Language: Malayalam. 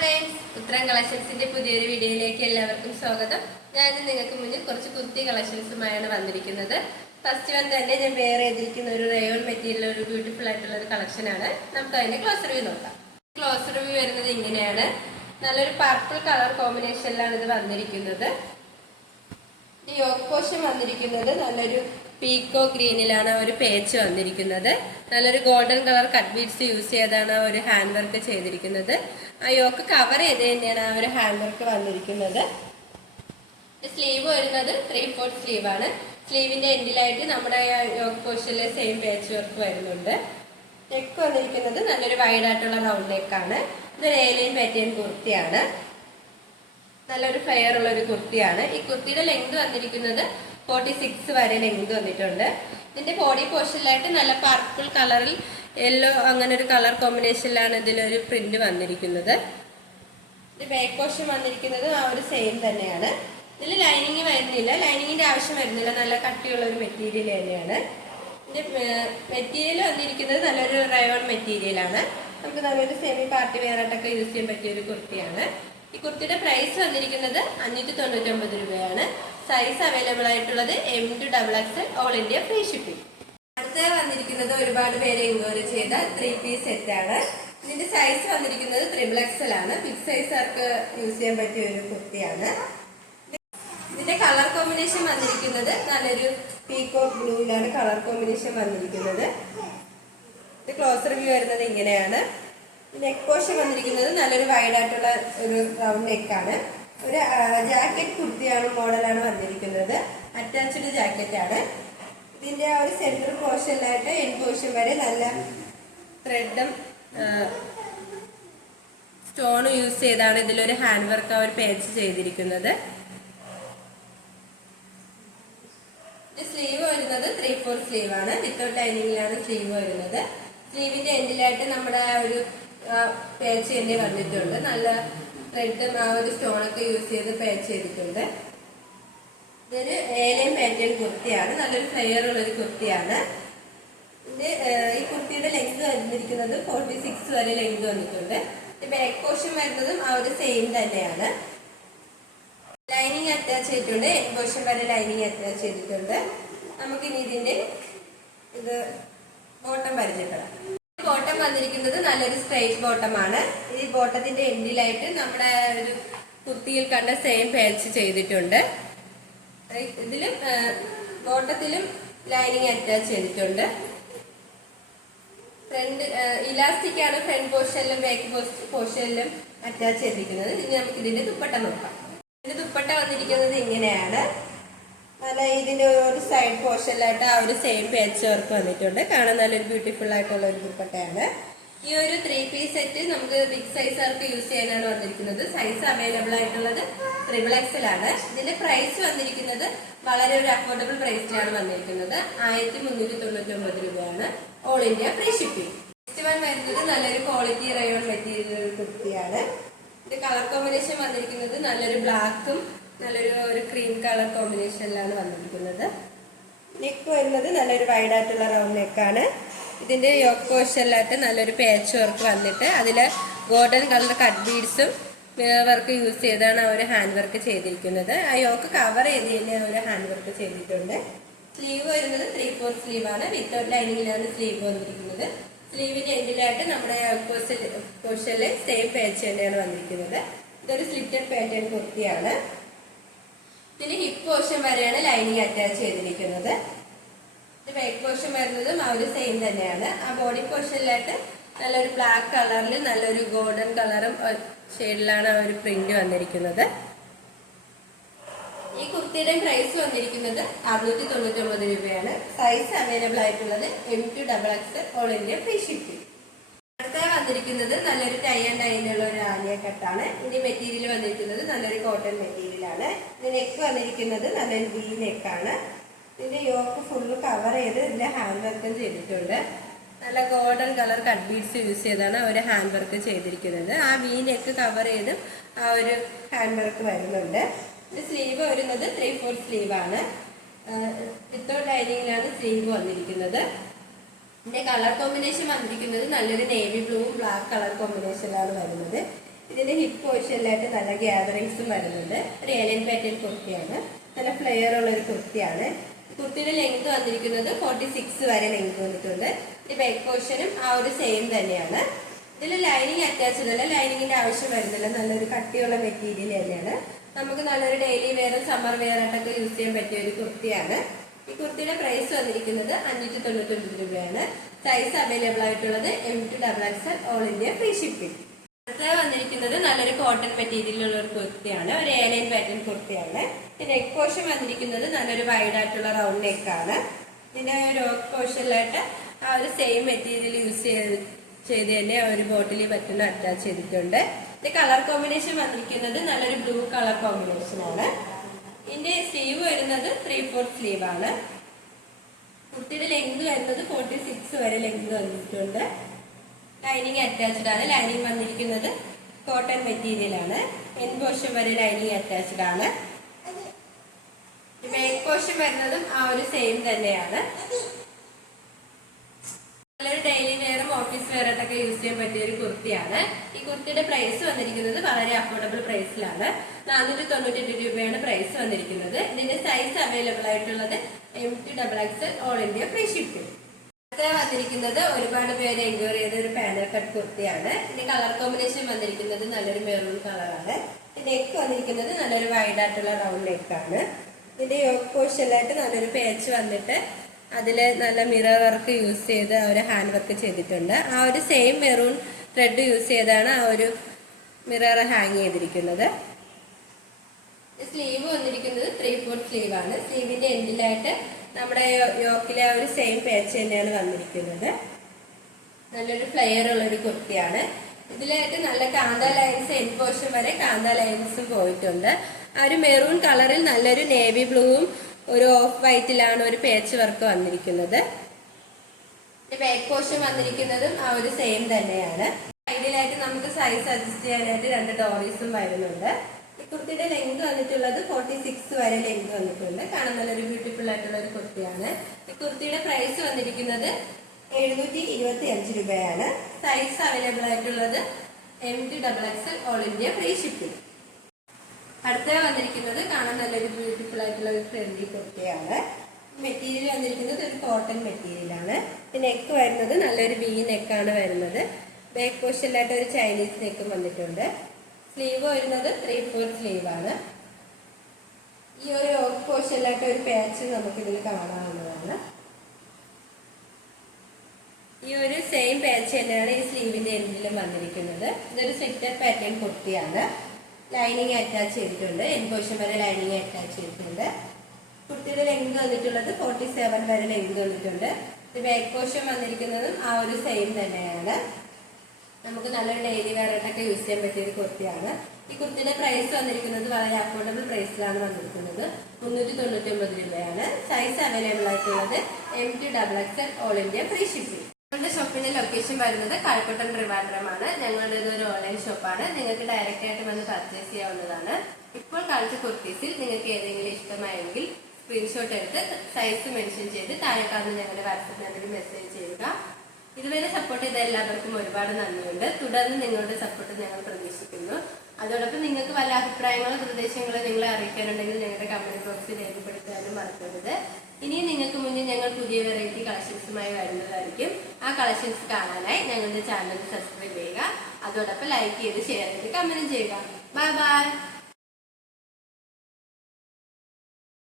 ഫ്രണ്ട്സ്, ഉത്തരം കളക്ഷൻസിന്റെ പുതിയൊരു വീഡിയോയിലേക്ക് എല്ലാവർക്കും സ്വാഗതം. ഞാൻ ഇന്ന് നിങ്ങൾക്ക് മുന്നിൽ കുറച്ച് കുർത്തി കളക്ഷൻസുമായാണ് വന്നിരിക്കുന്നത്. ഫസ്റ്റ് വൺ തന്നെ ഞാൻ വേറെ ചെയ്തിരിക്കുന്ന ഒരു റയോൺ മെറ്റീരിയൽ, ഒരു ബ്യൂട്ടിഫുൾ ആയിട്ടുള്ള ഒരു കളക്ഷനാണ്. നമുക്ക് അതിന്റെ ക്ലോസ് റിവ്യൂ നോക്കാം. ക്ലോസ് റിവ്യൂ വരുന്നത് ഇങ്ങനെയാണ്. നല്ലൊരു പർപ്പിൾ കളർ കോമ്പിനേഷനിലാണ് ഇത് വന്നിരിക്കുന്നത്. ഈ യോക്ക് പോർഷൻ വന്നിരിക്കുന്നത് നല്ലൊരു പീക്കോ ഗ്രീനിലാണ് ഒരു പേച്ച് വന്നിരിക്കുന്നത്. നല്ലൊരു golden colour cut beads use ചെയ്താണ് ഒരു ഹാൻഡ് വർക്ക് ചെയ്തിരിക്കുന്നത്. ആ യോക്ക് കവർ ചെയ്ത് തന്നെയാണ് ആ ഒരു ഹാൻഡ് വർക്ക് വന്നിരിക്കുന്നത്. സ്ലീവ് വരുന്നത് 3/4 സ്ലീവാണ്. സ്ലീവിന്റെ എൻഡിലായിട്ട് നമ്മുടെ യോക്ക് പോർഷനിലെ സെയിം പേച്ച് വർക്ക് വരുന്നുണ്ട്. നെക്ക് വന്നിരിക്കുന്നത് നല്ലൊരു വൈഡ് ആയിട്ടുള്ള റൗണ്ട് നെക്കാണ്. ഇതൊരു ഏലിയൻ പാറ്റേൺ കുർത്തിയാണ്. നല്ലൊരു ഫ്ലെയർ ഉള്ള ഒരു കുർത്തിയാണ്. ഈ കുർത്തിയുടെ ലെങ്ത് വന്നിരിക്കുന്നത് 46 വരെ ലെങ്ത് വന്നിട്ടുണ്ട്. ഇതിന്റെ ബോഡി പോർഷനിലായിട്ട് നല്ല പർപ്പിൾ കളറിൽ യെല്ലോ അങ്ങനെ ഒരു കളർ കോമ്പിനേഷനിലാണ് ഇതിലൊരു പ്രിന്റ് വന്നിരിക്കുന്നത്. ഇത് ബാക്ക് പോർഷൻ വന്നിരിക്കുന്നത് ആ ഒരു സെയിം തന്നെയാണ്. ഇതിൽ ലൈനിങ് വരുന്നില്ല, ലൈനിങ്ങിന്റെ ആവശ്യം വരുന്നില്ല. നല്ല കട്ടിയുള്ള ഒരു മെറ്റീരിയൽ തന്നെയാണ്. ഇതിന്റെ മെറ്റീരിയൽ വന്നിരിക്കുന്നത് നല്ലൊരു റയോൺ മെറ്റീരിയലാണ്. നമുക്ക് നല്ലൊരു സെമി പാർട്ടി വെയർ ആയിട്ടൊക്കെ യൂസ് ചെയ്യാൻ പറ്റിയ ഒരു കുർത്തിയാണ്. ഈ കുർത്തിയുടെ പ്രൈസ് വന്നിരിക്കുന്നത് 599 രൂപയാണ്. സൈസ് അവൈലബിൾ ആയിട്ടുള്ളത് M2XXL, all India free shipping. അടുത്ത വന്നിരിക്കുന്നത് ഒരുപാട് പേരെ എൻക്വയറി ചെയ്ത 3 പീസ് സെറ്റ് ആണ്. ഇതിന്റെ സൈസ് വന്നിരിക്കുന്നത് XXL ആണ്. ബിഗ് സൈസുകാർക്ക് യൂസ് ചെയ്യാൻ പറ്റിയ ഒരു കുർത്തിയാണ്. ഇതിന്റെ കളർ കോമ്പിനേഷൻ വന്നിരിക്കുന്നത് നല്ലൊരു പീകോക്ക് ബ്ലൂയിലാണ് കളർ കോമ്പിനേഷൻ വന്നിരിക്കുന്നത്. ഇത് ക്ലോസ് റിവ്യൂ വരുന്നത് ഇങ്ങനെയാണ്. നെക്ക് പോർഷൻ വന്നിരിക്കുന്നത് നല്ലൊരു വൈഡ് ആയിട്ടുള്ള ഒരു റൗണ്ട് നെക്കാണ്. ഒരു ജാക്കറ്റ് കുർത്തിയാണ്, മോഡലാണ് വന്നിരിക്കുന്നത്. അറ്റാച്ച്ഡ് ജാക്കറ്റ് ആണ്. ഇതിന്റെ ആ ഒരു സെന്റർ പോർഷനിലായിട്ട് എൻഡ് പോർഷൻ വരെ നല്ല ത്രെഡും സ്റ്റോണും യൂസ് ചെയ്താണ് ഇതിലൊരു ഹാൻഡ് വർക്ക് അവർ പേച്ച് ചെയ്തിരിക്കുന്നത്. സ്ലീവ് വരുന്നത് 3/4 സ്ലീവ് ആണ്. വിത്തൗട്ട് ലൈനിങ്ങിലാണ് സ്ലീവ് വരുന്നത്. സ്ലീവിന്റെ എൻഡിലായിട്ട് നമ്മുടെ ആ ഒരു പേച്ച് തന്നെ വന്നിട്ടുണ്ട്. നല്ല ത്രെഡും ആ ഒരു സ്റ്റോണൊക്കെ യൂസ് ചെയ്ത് പേച്ച് ചെയ്തിട്ടുണ്ട്. ഇതൊരു ഏലിയൻ പാറ്റേൺ കുർത്തിയാണ്. നല്ലൊരു ഫ്ലെയർ ഉള്ള ഒരു കുർത്തിയാണ്. ഈ കുർത്തിയുടെ ലെങ്ത് വന്നിരിക്കുന്നത് 46 വരെ ലെങ്ത് വന്നിട്ടുണ്ട്. ബാക്ക് പോർഷൻ വരുന്നതും ആ ഒരു സെയിം തന്നെയാണ്. ലൈനിങ് അറ്റാച്ച് ചെയ്തിട്ടുണ്ട്. എൻഡ് പോർഷൻ വരെ ലൈനിങ് അറ്റാച്ച് ചെയ്തിട്ടുണ്ട്. നമുക്കിനി ഇതിന്റെ ഇത് ബോട്ടം പരിചയപ്പെടാം. ബോട്ടം വന്നിരിക്കുന്നത് നല്ലൊരു സ്ട്രൈറ്റ് ബോട്ടം ആണ്. ഈ ബോട്ടത്തിന്റെ എൻഡിലായിട്ട് നമ്മുടെ ഒരു കുർത്തിയിൽ കണ്ട സെയിം പേച്ച് ചെയ്തിട്ടുണ്ട്. ഇതിലും ബോട്ടത്തിലും ലൈനിങ് അറ്റാച്ച് ചെയ്തിട്ടുണ്ട്. ഫ്രണ്ട് ഇലാസ്റ്റിക് ആണ് ഫ്രണ്ട് പോർഷനിലും ബാക്ക് പോർഷനിലും അറ്റാച്ച് ചെയ്തിരിക്കുന്നത്. ഇനി നമുക്ക് ഇതിന്റെ ദുപ്പട്ട നോക്കാം. ഇതിന്റെ ദുപ്പട്ട വന്നിരിക്കുന്നത് ഇങ്ങനെയാണ്. നല്ല ഇതിന്റെ ഒരു സൈഡ് പോർഷനിലായിട്ട് ആ ഒരു സെയിം പേച്ച് വർക്ക് വന്നിട്ടുണ്ട്. കാണാൻ നല്ലൊരു ബ്യൂട്ടിഫുൾ ആയിട്ടുള്ള ഒരു ദുപ്പട്ടയാണ്. ഈ ഒരു 3 പീസ് സെറ്റ് നമുക്ക് ബിഗ് സൈസുകാർക്ക് യൂസ് ചെയ്യാനാണ് വന്നിരിക്കുന്നത്. സൈസ് അവൈലബിൾ ആയിട്ടുള്ളത് XXL ആണ്. ഇതിന്റെ പ്രൈസ് വന്നിരിക്കുന്നത് വളരെ ഒരു അഫോർഡബിൾ പ്രൈസിലാണ് വന്നിരിക്കുന്നത്. 1399 രൂപയാണ്. All India free shipping. Next one വരുന്നത് നല്ലൊരു ക്വാളിറ്റി റയോൺ മെറ്റീരിയൽ കുർത്തിയാണ്. ഇത് കളർ കോമ്പിനേഷൻ വന്നിരിക്കുന്നത് നല്ലൊരു ബ്ലാക്കും നല്ലൊരു ക്രീം കളർ കോമ്പിനേഷനിലാണ് വന്നിരിക്കുന്നത്. നെക്ക് വരുന്നത് നല്ലൊരു വൈഡ് ആയിട്ടുള്ള റൗണ്ട് നെക്കാണ്. ഇതിന്റെ യോക്ക് പോർഷനിലായിട്ട് നല്ലൊരു പേച്ച് വർക്ക് വന്നിട്ട് അതിൽ ഗോൾഡൻ കളർ കട്ട് ബീഡ്സും വർക്ക് യൂസ് ചെയ്താണ് ഒരു ഹാൻഡ് വർക്ക് ചെയ്തിരിക്കുന്നത്. ആ യോക്ക് കവർ ചെയ്ത് തന്നെ ഒരു ഹാൻഡ് വർക്ക് ചെയ്തിട്ടുണ്ട്. സ്ലീവ് വരുന്നത് 3/4 സ്ലീവാണ്. വിത്തൗട്ട് ലൈനിങ്ങിലാണ് സ്ലീവ് വന്നിരിക്കുന്നത്. സ്ലീവിന്റെ എൻഡിലായിട്ട് നമ്മുടെ പോർഷനിൽ സെയിം പേച്ച് തന്നെയാണ് വന്നിരിക്കുന്നത്. ഇതൊരു സ്ലിറ്റഡ് പാറ്റേൺ കുർത്തിയാണ്. ഇതിന് ഹിപ്പ് പോർഷൻ വരെയാണ് ലൈനിങ് അറ്റാച്ച് ചെയ്തിരിക്കുന്നത്. ബാക്ക് പോർഷൻ വരുന്നതും ആ ഒരു സെയിം തന്നെയാണ്. ആ ബോഡി പോർഷനിലായിട്ട് നല്ലൊരു ബ്ലാക്ക് കളറിൽ നല്ലൊരു ഗോൾഡൻ കളറും ഷെയ്ഡിലാണ് ആ ഒരു പ്രിന്റ് വന്നിരിക്കുന്നത്. ഈ കുർത്തിയുടെ പ്രൈസ് വന്നിരിക്കുന്നത് 699 രൂപയാണ്. സൈസ് അവൈലബിൾ ആയിട്ടുള്ളത് M2XXL, all India free shipping. അടുത്ത വന്നിരിക്കുന്നത് നല്ലൊരു ടൈ ആൻഡ് ഡൈനുള്ള ഒരു ആലിയ കട്ടാണ്. ഇതിന്റെ മെറ്റീരിയൽ വന്നിരിക്കുന്നത് നല്ലൊരു കോട്ടൺ മെറ്റീരിയലാണ്. ഇതിന്റെ നെക്ക് വന്നിരിക്കുന്നത് നല്ലൊരു വി നെക്കാണ്. ഇതിന്റെ യോക്ക് ഫുള്ള് കവർ ചെയ്ത് ഇതിന്റെ ഹാൻഡ് വർക്കും ചെയ്തിട്ടുണ്ട്. നല്ല golden colour cut beads use ചെയ്താണ് ഒരു ഹാൻഡ് വർക്ക് ചെയ്തിരിക്കുന്നത്. ആ വി നെക്ക് കവർ ചെയ്ത് ആ ഒരു ഹാൻഡ് വർക്ക് വരുന്നുണ്ട്. ഇത് സ്ലീവ് വരുന്നത് 3/4 സ്ലീവാണ്. വിത്തൗട്ട് ലൈനിങ്ങിലാണ് സ്ലീവ് വന്നിരിക്കുന്നത്. ഇതിന്റെ കളർ കോമ്പിനേഷൻ വന്നിരിക്കുന്നത് നല്ലൊരു നേവി ബ്ലൂവും ബ്ലാക്ക് കളർ കോമ്പിനേഷനിലാണ് വരുന്നത്. ഇതിന്റെ ഹിപ്പ് പോർഷനിലായിട്ട് നല്ല ഗ്യാദറിങ്സും വരുന്നുണ്ട്. ഒരു ഏലിയൻ പാറ്റേൺ കുർത്തിയാണ്. നല്ല ഫ്ലെയർ ഉള്ള ഒരു കുർത്തിയാണ്. കുർത്തിയുടെ ലെങ്ത് വന്നിരിക്കുന്നത് 46 വരെ ലെങ്ത് വന്നിട്ടുണ്ട്. ഈ ബാക്ക് പോർഷനും ആ ഒരു സെയിം തന്നെയാണ്. ഇതിൽ ലൈനിങ് അറ്റാച്ച്ഡ് അല്ല, ലൈനിങ്ങിന്റെ ആവശ്യം വരുന്നില്ല. നല്ലൊരു കട്ടിയുള്ള മെറ്റീരിയൽ തന്നെയാണ്. നമുക്ക് നല്ലൊരു ഡെയിലി വെയറും സമ്മർ വെയർ ആയിട്ടൊക്കെ യൂസ് ചെയ്യാൻ പറ്റിയ ഒരു കുർത്തിയാണ്. ഈ കുർത്തിയുടെ പ്രൈസ് വന്നിരിക്കുന്നത് 599 രൂപയാണ്. സൈസ് അവൈലബിൾ ആയിട്ടുള്ളത് M2XXL all India free shipping. അടുത്ത വന്നിരിക്കുന്നത് നല്ലൊരു കോട്ടൺ മെറ്റീരിയലുള്ള ഒരു കുർത്തിയാണ്. ഒരു ഏലിയൻ പാറ്റേൺ കുർത്തിയാണ്. നെക്ക് പോർഷൻ വന്നിരിക്കുന്നത് നല്ലൊരു വൈഡ് ആയിട്ടുള്ള റൗണ്ട് നെക്കാണ്. ഇതിന്റെ യോക്ക് പോർഷനിലായിട്ട് ആ ഒരു സെയിം മെറ്റീരിയൽ യൂസ് ചെയ്ത് തന്നെ ആ ഒരു ബോട്ടിൽ പറ്റുന്ന അറ്റാച്ച് ചെയ്തിട്ടുണ്ട്. ഇത് കളർ കോമ്പിനേഷൻ വന്നിരിക്കുന്നത് നല്ലൊരു ബ്ലൂ കളർ കോമ്പിനേഷൻ ആണ്. ഇതിന്റെ സ്ലീവ് വരുന്നത് 3/4 സ്ലീവ് ആണ്. കുർത്തിയുടെ ലെങ്ത് വരുന്നത് 46 വരെ ലെങ്ത് വന്നിട്ടുണ്ട്. ലൈനിങ് അറ്റാച്ച്ഡ് ആണ്. ലൈനിങ് വന്നിരിക്കുന്നത് കോട്ടൺ മെറ്റീരിയൽ ആണ്. എൻ പോർഷൻ വരെ ലൈനിങ് അറ്റാച്ച്ഡ് ആണ്. ബാക്ക് പോർഷൻ വരുന്നതും ആ ഒരു സെയിം തന്നെയാണ്. നല്ലൊരു ഡെയിലി വെയറും ഓഫീസ് വെയർ ആയിട്ടൊക്കെ യൂസ് ചെയ്യാൻ പറ്റിയ ഒരു കുർത്തിയാണ്. ഈ കുർത്തിയുടെ പ്രൈസ് വന്നിരിക്കുന്നത് വളരെ അഫോർഡബിൾ പ്രൈസിലാണ്. 498 രൂപയാണ് പ്രൈസ് വന്നിരിക്കുന്നത്. ഇതിന്റെ സൈസ് അവൈലബിൾ ആയിട്ടുള്ളത് M2XXL all India free shipping. അടുത്ത വന്നിരിക്കുന്നത് ഒരുപാട് പേര് എൻക്വയറി ചെയ്ത ഒരു പാനൽ കട്ട് കുർത്തിയാണ്. ഇതിന്റെ കളർ കോമ്പിനേഷൻ വന്നിരിക്കുന്നത് നല്ലൊരു മെറൂൺ കളറാണ്. നെക്ക് വന്നിരിക്കുന്നത് നല്ലൊരു വൈഡ് ആയിട്ടുള്ള റൗണ്ട് നെക്കാണ്. ഇതിന്റെ യോക്ക് പോർഷനിലായിട്ട് നല്ലൊരു പേച്ച് വന്നിട്ട് അതില് നല്ല മിറർ വർക്ക് യൂസ് ചെയ്ത് ഒരു ഹാൻഡ് വർക്ക് ചെയ്തിട്ടുണ്ട്. ആ ഒരു സെയിം മെറൂൺ ത്രെഡ് യൂസ് ചെയ്താണ് ആ ഒരു മിറർ ഹാങ് ചെയ്തിരിക്കുന്നത്. സ്ലീവ് വന്നിരിക്കുന്നത് 3/4 സ്ലീവ് ആണ്. സ്ലീവിന്റെ എൻഡിലായിട്ട് നമ്മുടെ യോക്കിലെ ആ ഒരു സെയിം പേച്ച് തന്നെയാണ് വന്നിരിക്കുന്നത്. നല്ലൊരു ഫ്ലെയർ ഉള്ളൊരു കുർത്തിയാണ്. ഇതിലായിട്ട് നല്ല കാന്ത ലൈൻസ് എൻ പോർഷൻ വരെ കാന്ത ലൈൻസും പോയിട്ടുണ്ട്. ആ ഒരു മെറൂൺ കളറിൽ നല്ലൊരു നേവി ബ്ലൂവും ഒരു ഓഫ് വൈറ്റിലാണ് ഒരു പേച്ച് വർക്ക് വന്നിരിക്കുന്നത്. ബാക്ക് പോർഷൻ വന്നിരിക്കുന്നതും ആ ഒരു സെയിം തന്നെയാണ്. സൈഡിലായിട്ട് നമുക്ക് സൈസ് അഡ്ജസ്റ്റ് ചെയ്യാനായിട്ട് 2 ഡോറീസും വരുന്നുണ്ട്. ഈ കുർത്തിയുടെ ലെങ്ത് വന്നിട്ടുള്ളത് 46 വരെ ലെങ്ത് വന്നിട്ടുണ്ട്. കാണാൻ നല്ലൊരു ബ്യൂട്ടിഫുൾ ആയിട്ടുള്ള ഒരു കുർത്തിയാണ്. ഈ കുർത്തിയുടെ പ്രൈസ് വന്നിരിക്കുന്നത് 725 രൂപയാണ്. സൈസ് അവൈലബിൾ ആയിട്ടുള്ളത് M2XXL all India free shipping. അടുത്ത വന്നിരിക്കുന്നത് കാണാൻ നല്ലൊരു ബ്യൂട്ടിഫുൾ ആയിട്ടുള്ള ഒരു ഫ്രണ്ട്ലി കുർത്തിയാണ്. മെറ്റീരിയൽ വന്നിരിക്കുന്നത് ഒരു കോട്ടൺ മെറ്റീരിയലാണ്. നെക്ക് വരുന്നത് നല്ലൊരു വി നെക്കാണ് വരുന്നത്. ബാക്ക് പോർഷനിലായിട്ട് ഒരു ചൈനീസ് നെക്കും വന്നിട്ടുണ്ട്. സ്ലീവ് വരുന്നത് 3/4 സ്ലീവ് ആണ്. ഈ ഒരു യോക്ക് പോർഷനിലായിട്ട് ഒരു പാച്ച് നമുക്കിതിൽ കാണാവുന്നതാണ്. ഈ ഒരു സെയിം പാച്ച് തന്നെയാണ് ഈ സ്ലീവിന്റെ എൻഡിലും വന്നിരിക്കുന്നത്. ഇതൊരു സ്ലിറ്റർ പാറ്റേൺ കുർത്തിയാണ്. ലൈനിങ് അറ്റാച്ച് ചെയ്തിട്ടുണ്ട്. എൻ പോർഷൻ വരെ ലൈനിങ് അറ്റാച്ച് ചെയ്തിട്ടുണ്ട്. കുർത്തിയുടെ ലെങ്ത് വന്നിട്ടുള്ളത് 47 വരെ ലെങ്ത് വന്നിട്ടുണ്ട്. ബാക്ക് പോർഷൻ വന്നിരിക്കുന്നതും ആ ഒരു സെയിം തന്നെയാണ്. നമുക്ക് നല്ലൊരു ഡെയിലി വെയർ ആയിട്ടൊക്കെ യൂസ് ചെയ്യാൻ പറ്റിയ ഒരു കുർത്തിയാണ്. ഈ കുർത്തിയുടെ പ്രൈസ് വന്നിരിക്കുന്നത് വളരെ അഫോർഡബിൾ പ്രൈസിലാണ് വന്നിരിക്കുന്നത്. 399 രൂപയാണ്. സൈസ് അവൈലബിൾ ആയിട്ടുള്ളത് M2XXL all India free shipping. ഞങ്ങളുടെ ഷോപ്പിന്റെ ലൊക്കേഷൻ വരുന്നത് കഴക്കൂട്ടം ട്രിവാൻഡ്രമാണ്. ഞങ്ങളുടെ ഇതൊരു ഓൺലൈൻ ഷോപ്പാണ്. നിങ്ങൾക്ക് ഡയറക്റ്റ് ആയിട്ട് വന്ന് പർച്ചേസ് ചെയ്യാവുന്നതാണ്. ഇപ്പോൾ കാണിച്ച കുർത്തീസിൽ നിങ്ങൾക്ക് ഏതെങ്കിലും ഇഷ്ടമായെങ്കിൽ സ്ക്രീൻഷോട്ട് എടുത്ത് സൈസ് മെൻഷൻ ചെയ്ത് താഴെ കാണുന്ന ഞങ്ങളുടെ വാട്സപ്പ് നമ്പറിൽ മെസ്സേജ് ചെയ്യുക. ഇതുവരെ സപ്പോർട്ട് ചെയ്ത എല്ലാവർക്കും ഒരുപാട് നന്ദിയുണ്ട്. തുടർന്ന് നിങ്ങളുടെ സപ്പോർട്ട് ഞങ്ങൾ പ്രതീക്ഷിക്കുന്നു. അതോടൊപ്പം നിങ്ങൾക്ക് വല്ല അഭിപ്രായങ്ങളോ നിർദ്ദേശങ്ങളോ നിങ്ങളെ അറിയിക്കാനുണ്ടെങ്കിൽ ഞങ്ങളുടെ കമന്റ് ബോക്സിൽ രേഖപ്പെടുത്താനും മറക്കരുത്. ഇനിയും നിങ്ങൾക്ക് മുന്നിൽ ഞങ്ങൾ പുതിയ വെറൈറ്റി കളക്ഷൻസുമായി വരുന്നതായിരിക്കും. ആ കളക്ഷൻസ് കാണാനായി ഞങ്ങളുടെ ചാനൽ സബ്സ്ക്രൈബ് ചെയ്യുക. അതോടൊപ്പം ലൈക്ക് ചെയ്ത് ഷെയർ ചെയ്ത് കമന്റ് ചെയ്യുക. Bye bye.